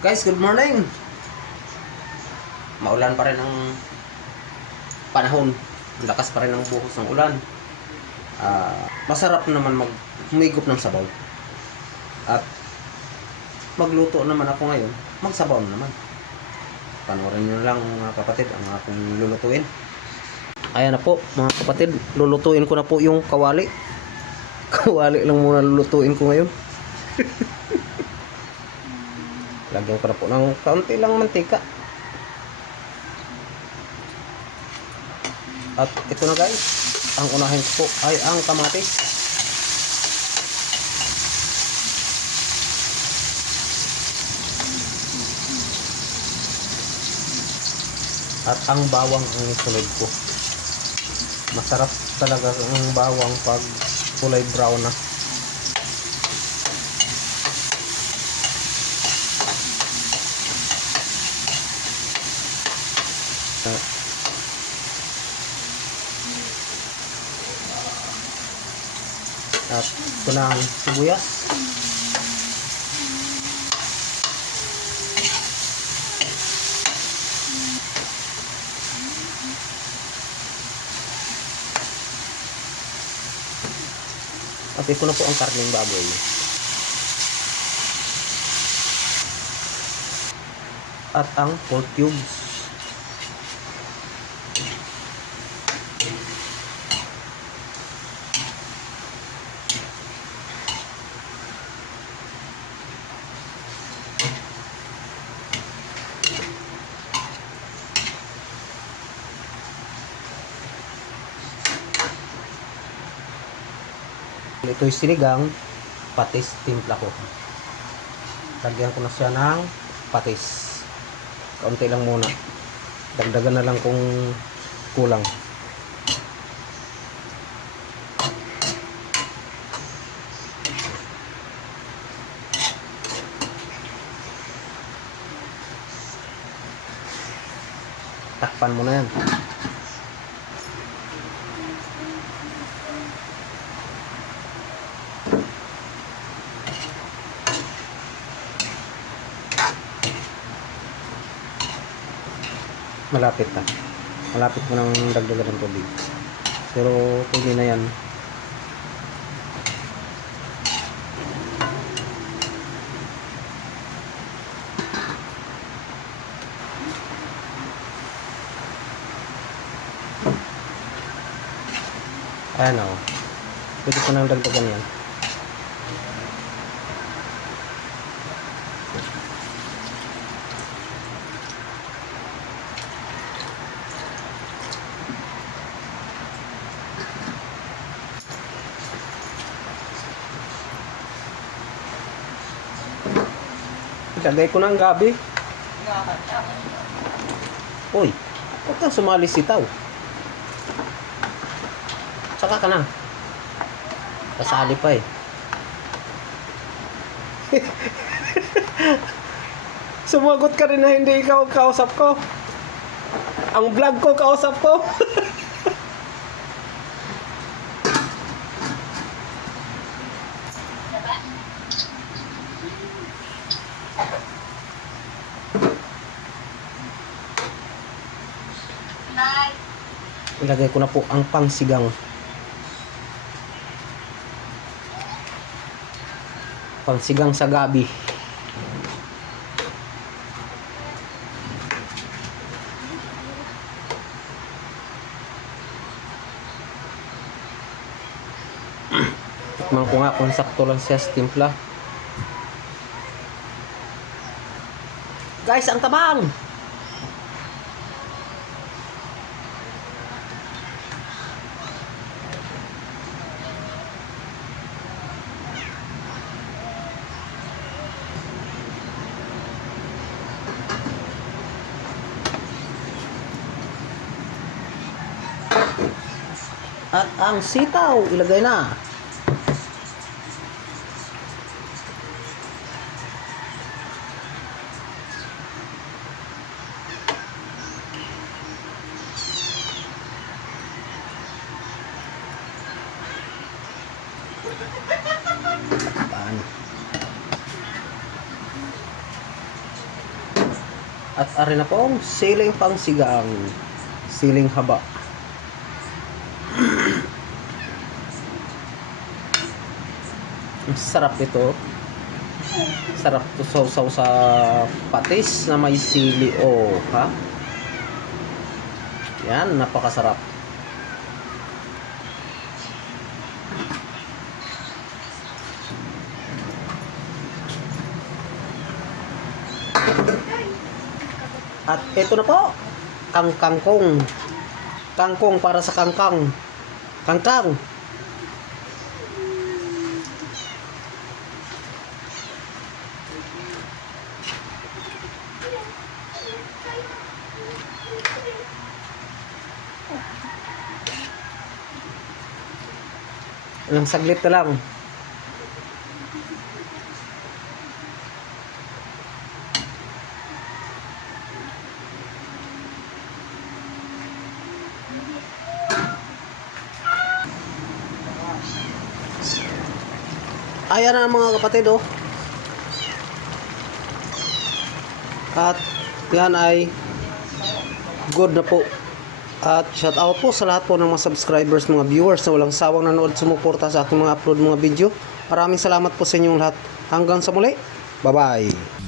Guys, good morning. Maulan pa rin ang panahon. Ang Lakas pa rin ang buhos ng ulan. Ah, masarap naman mag humigop ng sabaw. At magluto naman ako ngayon. Magsabaw na naman. Panoorin nyo lang mga kapatid ang aking lulutuin. Ayan na po mga kapatid. Lulutuin ko na po yung kawali. Kawali lang muna lulutuin ko ngayon. Lagyan ko na po ng kaunti lang mantika. At ito na guys, ang unahin ko po ay ang kamatis. At ang bawang ang isunod ko. Masarap talaga ang bawang pag kulay brown na. At ito na ang sibuyas. At ito po ang karning baboy. At ang pork cubes. Ito'y sinigang, patis, timpla ko. Lagyan ko na siya ng patis. Kaunti lang muna. Dagdagan na lang kung kulang. Takpan mo na yan. Malapit na. Malapit mo nang dagdagan ng tubig. Pero pwede na yan ayan o. Pwede ko nang dagdagan yan Lagay ko ng gabi. Uy, huwag kang sumali sitaw. Saka ka na. Kasali pa eh. Sumagot ka rin na hindi ikaw ang kausap ko. Ang vlog ko kausap ko. Ilagay ko na po ang pangsigang. Pangsigang sa gabi. Tikman ko nga kung sakto lang siya sa timpla. Guys, ang tabang! At ang sitaw, ilagay na. At ari na po ang siling pang sigang. Siling haba. Sarap ito. Sarap to sausaw sa patis na may sili o ha? Yan, napakasarap. At ito na po, ang kangkong. Kangkong para sa kangkang. Kangkang. Ilang saglit na lang. Ayan na mga kapatid oh. At yan ay good na po. At shout out po sa lahat po ng mga subscribers, mga viewers na walang sawang nanood sumuporta sa aking mga upload mga video. Maraming salamat po sa inyong lahat. Hanggang sa muli. Bye-bye.